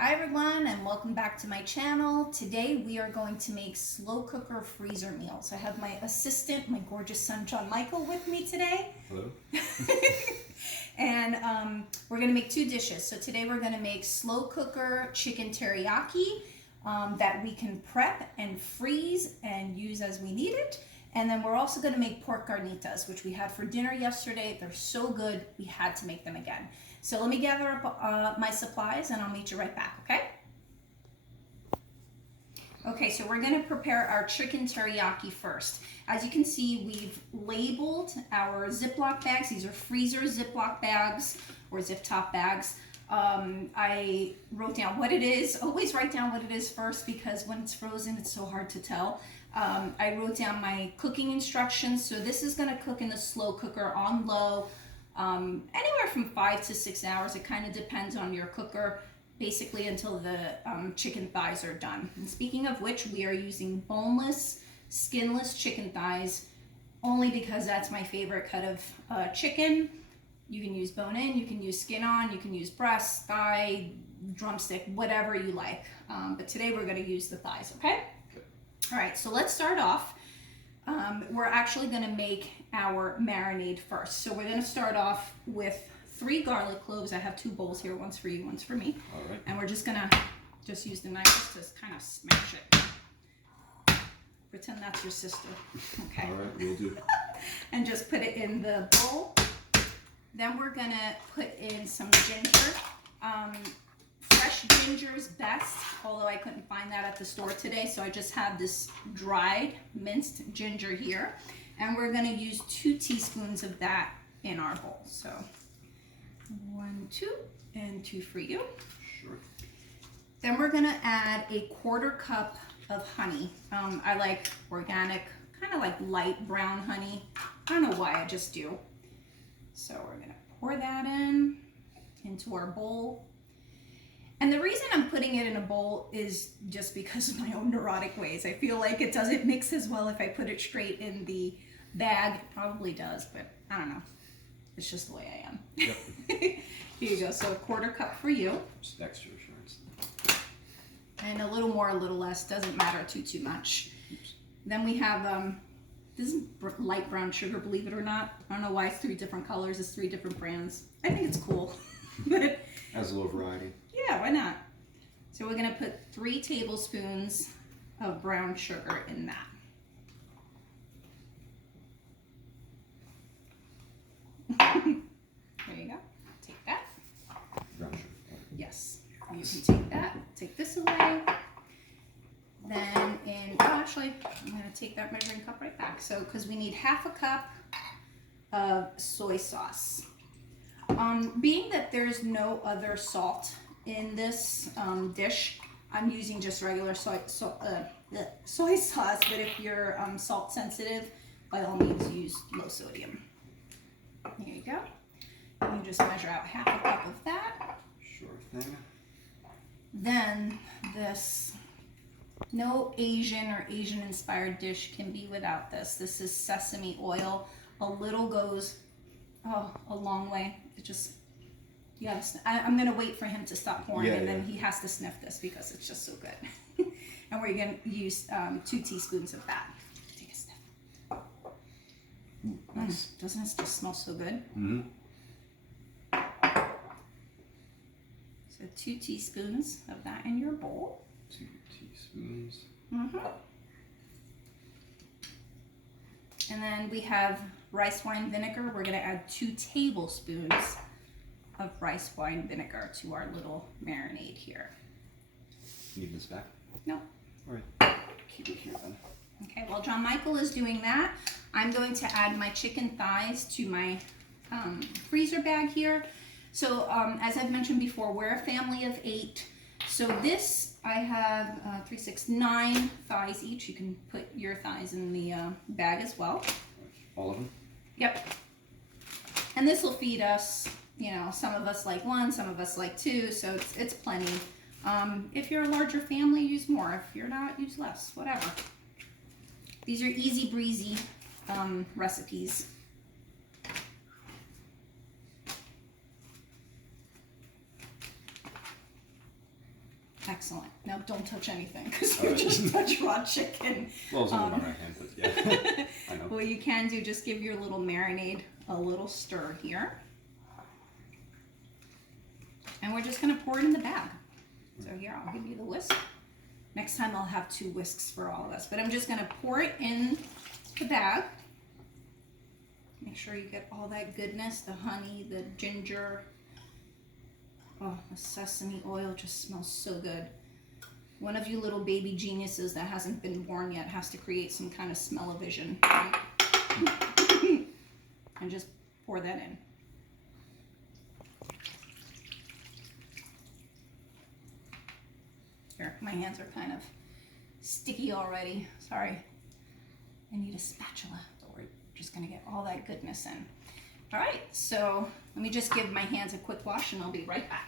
Hi everyone, and welcome back to my channel. Today we are going to make slow cooker freezer meals. I have my assistant, my gorgeous son John Michael, with me today. Hello. And we're going to make two dishes. So today we're going to make slow cooker chicken teriyaki that we can prep and freeze and use as we need it. And then we're also going to make pork carnitas, which we had for dinner yesterday. They're so good, we had to make them again. So let me gather up my supplies and I'll meet you right back, okay? Okay, so we're gonna prepare our chicken teriyaki first. As you can see, we've labeled our Ziploc bags. These are freezer Ziploc bags or zip top bags. I wrote down what it is. Always write down what it is first because when it's frozen, it's so hard to tell. I wrote down my cooking instructions. So this is gonna cook in the slow cooker on low. Anywhere from 5 to 6 hours. It kind of depends on your cooker, basically until the chicken thighs are done. And speaking of which, we are using boneless, skinless chicken thighs only because that's my favorite cut of chicken. You can use bone in, you can use skin on, you can use breast, thigh, drumstick, whatever you like. But today we're going to use the thighs, okay? All right, so let's start off. We're actually going to make our marinade first. So we're going to start off with 3 garlic cloves. I have 2 bowls here, one's for you, one's for me. All right. And we're just going to use the knife to kind of smash it. Pretend that's your sister. Okay. All right, we'll do. And just put it in the bowl. Then we're going to put in some ginger. Fresh ginger is best, although I couldn't find that at the store today, so I just have this dried minced ginger here, and we're going to use 2 teaspoons of that in our bowl. So 1, 2, and 2 for you. Sure. Then we're going to add a 1/4 cup of honey. I like organic, kind of like light brown honey. I don't know why, I just do. So we're going to pour that into our bowl. And the reason I'm putting it in a bowl is just because of my own neurotic ways. I feel like it doesn't mix as well if I put it straight in the bag. It probably does, but I don't know. It's just the way I am. Yep. Here you go. So 1/4 cup for you. Just extra assurance. And a little more, a little less. Doesn't matter too much. Oops. Then we have, this is light brown sugar, believe it or not. I don't know why it's 3 different colors. It's 3 different brands. I think it's cool. But has a little variety. yeah, why not? So we're going to put 3 tablespoons of brown sugar in that. There you go. Take that. Brown sugar. Yes. You can take that. Take this away. Then actually, I'm going to take that measuring cup right back. So, because we need 1/2 cup of soy sauce. Being that there's no other salt in this dish, I'm using just regular soy sauce, but if you're salt sensitive, by all means use low sodium. Here you go. And you just measure out 1/2 cup of that. Sure thing. Then this, no Asian or Asian inspired dish can be without this. This is sesame oil. A little goes a long way. It just, you gotta I'm gonna wait for him to stop pouring, and then he has to sniff this because it's just so good. And we're gonna use 2 teaspoons of that. Take a sniff. Ooh, nice. Doesn't it just smell so good? Mm-hmm. So 2 teaspoons of that in your bowl. 2 teaspoons. Mm-hmm. And then we have rice wine vinegar. We're gonna add 2 tablespoons of rice wine vinegar to our little marinade here. Need this back? No. All right. Keep it here then. Okay, while John Michael is doing that, I'm going to add my chicken thighs to my freezer bag here. So as I've mentioned before, we're a family of 8. So this, I have 3, 6, 9 thighs each. You can put your thighs in the bag as well. All of them? Yep. And this will feed us, you know, some of us like 1, some of us like 2, so it's plenty. If you're a larger family, use more. If you're not, use less, whatever. These are easy breezy recipes. Excellent. Now don't touch anything because you Alright. just touch raw chicken. Well, it's only my right hand, but yeah. I know. What you can do, just give your little marinade a little stir here. And we're just gonna pour it in the bag. So here, I'll give you the whisk. Next time I'll have 2 whisks for all of us, but I'm just gonna pour it in the bag. Make sure you get all that goodness, the honey, the ginger. Oh, the sesame oil just smells so good. One of you little baby geniuses that hasn't been born yet has to create some kind of smell-o-vision, right? And just pour that in. Here, my hands are kind of sticky already. Sorry. I need a spatula. Alright. Just gonna get all that goodness in. All right, so let me just give my hands a quick wash and I'll be right back.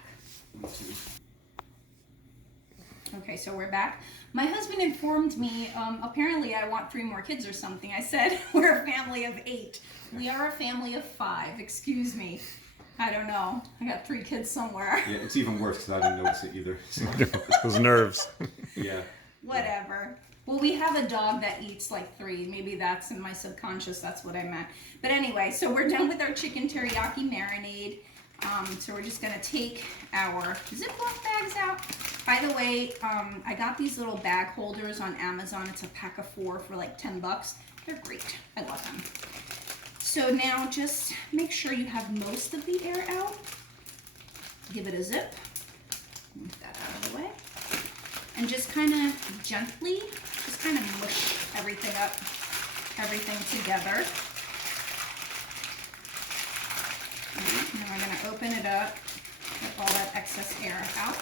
Okay, so we're back. My husband informed me, apparently I want 3 more kids or something. I said we're a family of 8. We are a family of 5, excuse me. I don't know, I got 3 kids somewhere. Yeah, it's even worse because I didn't notice it either. So. Those nerves. Yeah. Whatever. Well, we have a dog that eats like 3. Maybe that's in my subconscious. That's what I meant. But anyway, so we're done with our chicken teriyaki marinade. So we're just going to take our Ziploc bags out. By the way, I got these little bag holders on Amazon. It's a pack of 4 for like $10. They're great. I love them. So now just make sure you have most of the air out. Give it a zip. Move that out of the way. And just kind of gently, just kind of mush everything up, everything together. Now we're going to open it up, get all that excess air out.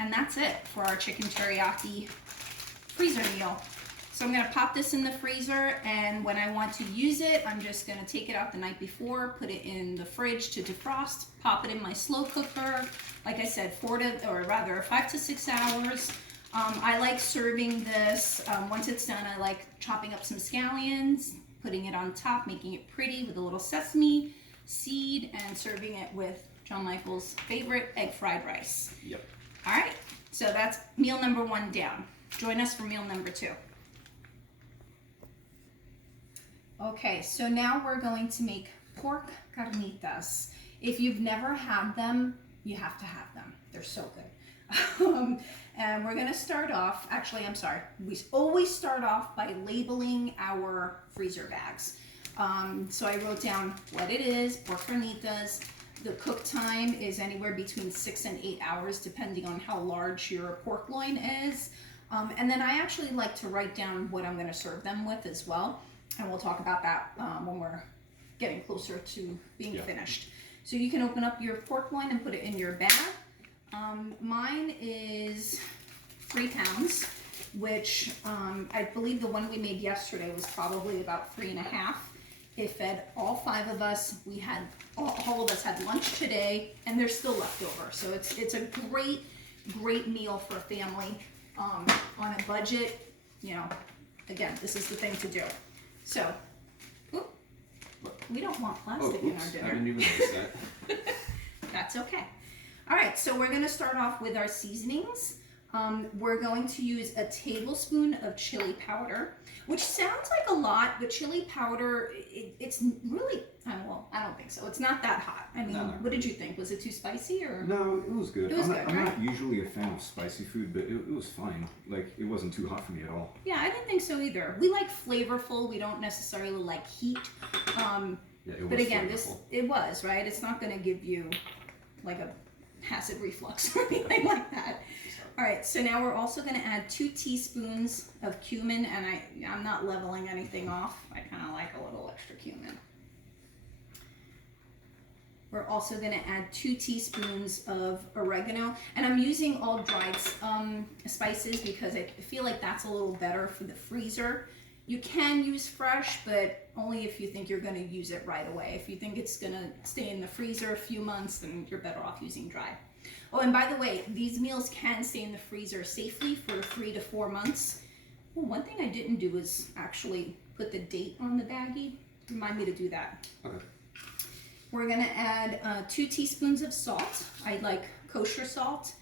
And that's it for our chicken teriyaki freezer meal. So I'm going to pop this in the freezer, and when I want to use it, I'm just going to take it out the night before, put it in the fridge to defrost, pop it in my slow cooker. Like I said, 5 to 6 hours. I like serving this. Once it's done, I like chopping up some scallions, putting it on top, making it pretty with a little sesame seed, and serving it with John Michael's favorite egg fried rice. Yep. All right, so that's meal number 1 down. Join us for meal number 2. Okay, so now we're going to make pork carnitas. If you've never had them, you have to have them. They're so good. And we're gonna start off, actually, I'm sorry. We always start off by labeling our freezer bags. So I wrote down what it is, pork carnitas. The cook time is anywhere between 6 and 8 hours, depending on how large your pork loin is. And then I actually like to write down what I'm gonna serve them with as well. And we'll talk about that when we're getting closer to being finished. So you can open up your pork loin and put it in your bag. Mine is 3 pounds, which I believe the one we made yesterday was probably about 3.5. It fed all 5 of us. We had all of us had lunch today, and there's still left over. So it's a great meal for a family on a budget. You know, again, this is the thing to do. So, we don't want plastic in our dinner. I didn't even notice that. That's okay. All right, so we're going to start off with our seasonings. We're going to use a tablespoon of chili powder, which sounds like a lot, but chili powder, it's really, well, I don't think so. It's not that hot. I mean, what did you think? Was it too spicy or? No, it was good. It was good, I'm right? not usually a fan of spicy food, but it was fine. Like, it wasn't too hot for me at all. Yeah, I didn't think so either. We like flavorful. We don't necessarily like heat. Yeah, it was But again, flavorful. it was, right? It's not going to give you like a acid reflux or anything like that. All right, so now we're also going to add 2 teaspoons of cumin, and I'm not leveling anything off. I kind of like a little extra cumin. We're also going to add 2 teaspoons of oregano, and I'm using all dried spices because I feel like that's a little better for the freezer. You can use fresh, but only if you think you're going to use it right away. If you think it's going to stay in the freezer a few months, then you're better off using dry. Oh, and by the way, these meals can stay in the freezer safely for 3 to 4 months. Oh, one thing I didn't do is actually put the date on the baggie. Remind me to do that. Okay. We're going to add 2 teaspoons of salt. I like kosher salt.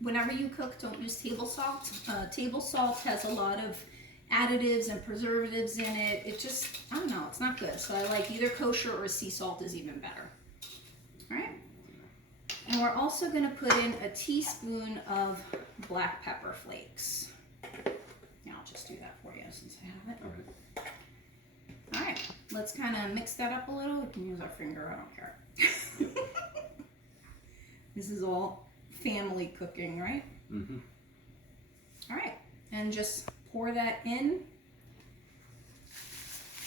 Whenever you cook, don't use table salt. Table salt has a lot of additives and preservatives in it. It just, I don't know, it's not good. So I like either kosher or sea salt is even better. All right. And we're also going to put in a teaspoon of black pepper flakes. Yeah, I'll just do that for you since I have it. All right. All right, let's kind of mix that up a little. We can use our finger, I don't care. This is all family cooking, right? Mm-hmm. All right, and just pour that in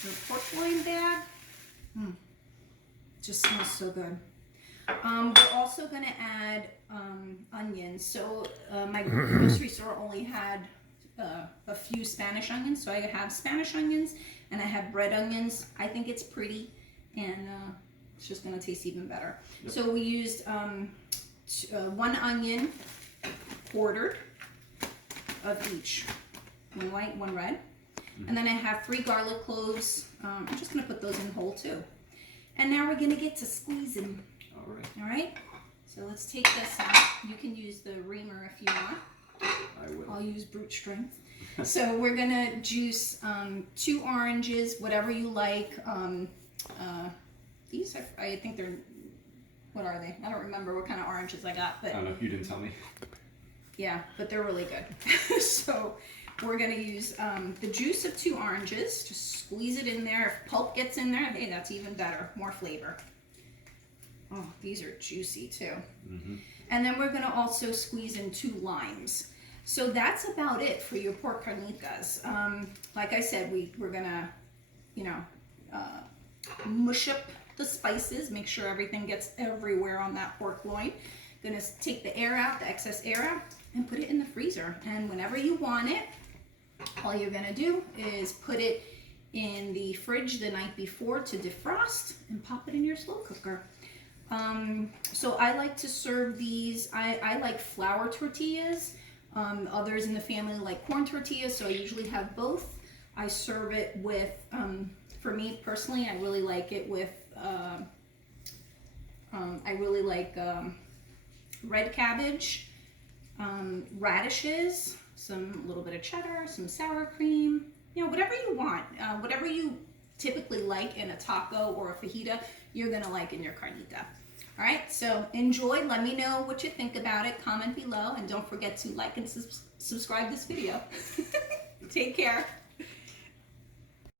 your pork loin bag. Just smells so good. We're also gonna add onions. So my grocery store only had a few Spanish onions, so I have Spanish onions and I have red onions. I think it's pretty, and it's just gonna taste even better. Yep. So we used 1 onion quartered of each, 1 white, 1 red, and then I have 3 garlic cloves. I'm just gonna put those in whole too. And now we're gonna get to squeezing. All right. All right. So let's take this out. You can use the reamer if you want. I will. I'll use brute strength. So we're gonna juice 2 oranges, whatever you like. These are, I think they're, what are they? I don't remember what kind of oranges I got, but I don't know. You didn't tell me. yeah, but they're really good. So we're gonna use the juice of 2 oranges. Just squeeze it in there. If pulp gets in there, hey, that's even better. More flavor. Oh, these are juicy too. Mm-hmm. And then we're gonna also squeeze in 2 limes. So that's about it for your pork carnitas. Like I said, we're gonna, you know, mush up the spices, make sure everything gets everywhere on that pork loin. Gonna take the air out, the excess air out, and put it in the freezer. And whenever you want it, all you're gonna do is put it in the fridge the night before to defrost and pop it in your slow cooker. So I like to serve these, I like flour tortillas. Others in the family like corn tortillas, so I usually have both. I serve it with, for me personally, I really like it with, red cabbage, radishes, some little bit of cheddar, some sour cream, you know, whatever you want, whatever you typically like in a taco or a fajita, you're gonna like in your carnita. All right, so enjoy. Let me know what you think about it. Comment below, and don't forget to like and subscribe this video. Take care.